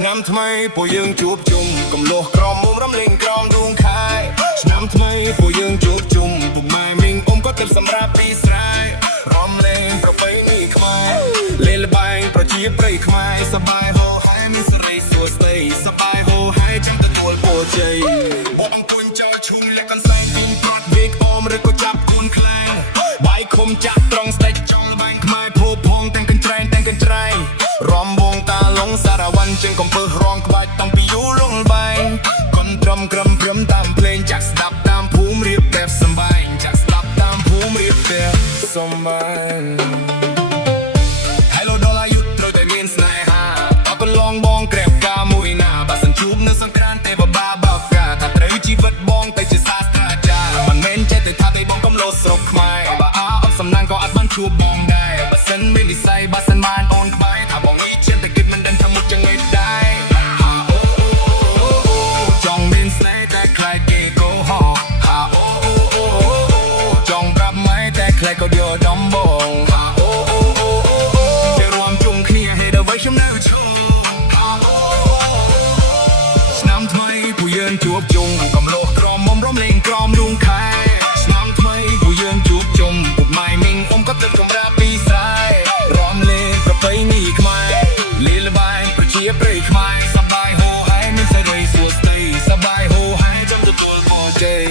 ឆ្នាំថ្មីពួកយើងជួបជុំកំលោះក្រមមុំរំលេងក្រមដួងខែឆ្នាំថ្មីពួកយើងជួបជុំពុកម៉ែមីងអ៊ំក៏គិតសម្រាប់ពីស្រែរំលេងប្រពៃណីខ្មែរលេងល្បែងប្រជាប្រិយខ្មែរសប្បាយហោហែមានសេរីសួស្តីសប្បាយហោហែចាំទទួលពរជ័យបងអង្គុយចោឈូលកន្សែងពីប្រត់វិកអមឬក៏ចាប់ខ្លួនខ្លាំងបាយខុំចាក់ត្រង់ស្ដេចចង់បាញ់ខ្មែរភោផងទាំងកញ្ច្រែងរំវងតាលងសារវ៉ាន់ជាងកំពើរងក្បាច់តាំងពីយូរលងបែងកុនត្រឹមក្រឹមព្រឹមតាមភ្លេងចាក់ស្ដាប់តាមភូមិរៀបបែបសំបែងចាក់ស្ដាប់តាមភូមិរៀបបែបសំបែង Hello ដល់អាយុត្រូវតែមានស្នេហាតកន្លងបងក្រែបកាមួយណាបើសិនជួបនៅសង្គ្រាមទេបបាបកាថាត្រូវជីវិតបងទៅជាសាស្ត្រាចារ្យមិនមែនចេះតែថាគេបងកំលោស្រុកខ្មែរបើអត់សំណាងក៏អត់បានជួបបងដែរបើសិនមាននិស័យបើសិនបានអូនក្បែរថាបងនេះចិត្តតែគិតមិនដឹងថាមុខចឹងឯដែរចង់មានស្នេហ៍តែខ្លាចគេកោហោចង់ប្រាប់ម៉ែតែខ្លាចក៏យកដំបងតែរួមជុំគ្នាហេតុអ្វីខ្ញុំនៅឈរឆ្នាំថ្មីពួកយើងជួបជុំកំលោះក្រមមុំរំលេងក្រមដួងខែឆ្នាំថ្មីពួកយើងជួបជុំពុកម៉ែមីងអ៊ំក៏ទឹកសម្រាប់ពីស្រែរំលេងប្រពៃណីខ្មែរលេងល្បែងប្រជាប្រិយខ្មែរសប្បាយហូហែមានសេរីសួស្តីសប្បាយហូហែចាំទទួលពរជ័យ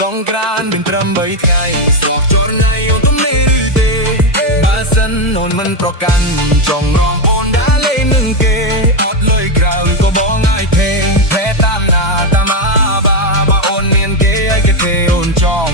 សង្គ្រាមមានត្រឹម3ថ្ងៃស្លាប់ជន់ថ្ងៃអូនទំនេរឬទេបើសិនអូនមិនប្រកាន់ចង់ងងអូនដើរលេងនឹងគេអត់លុយក្រៅក៏បងឲ្យទេតែតាមណាតាមបើអូនមានគេឲ្យគេទេអូនចង់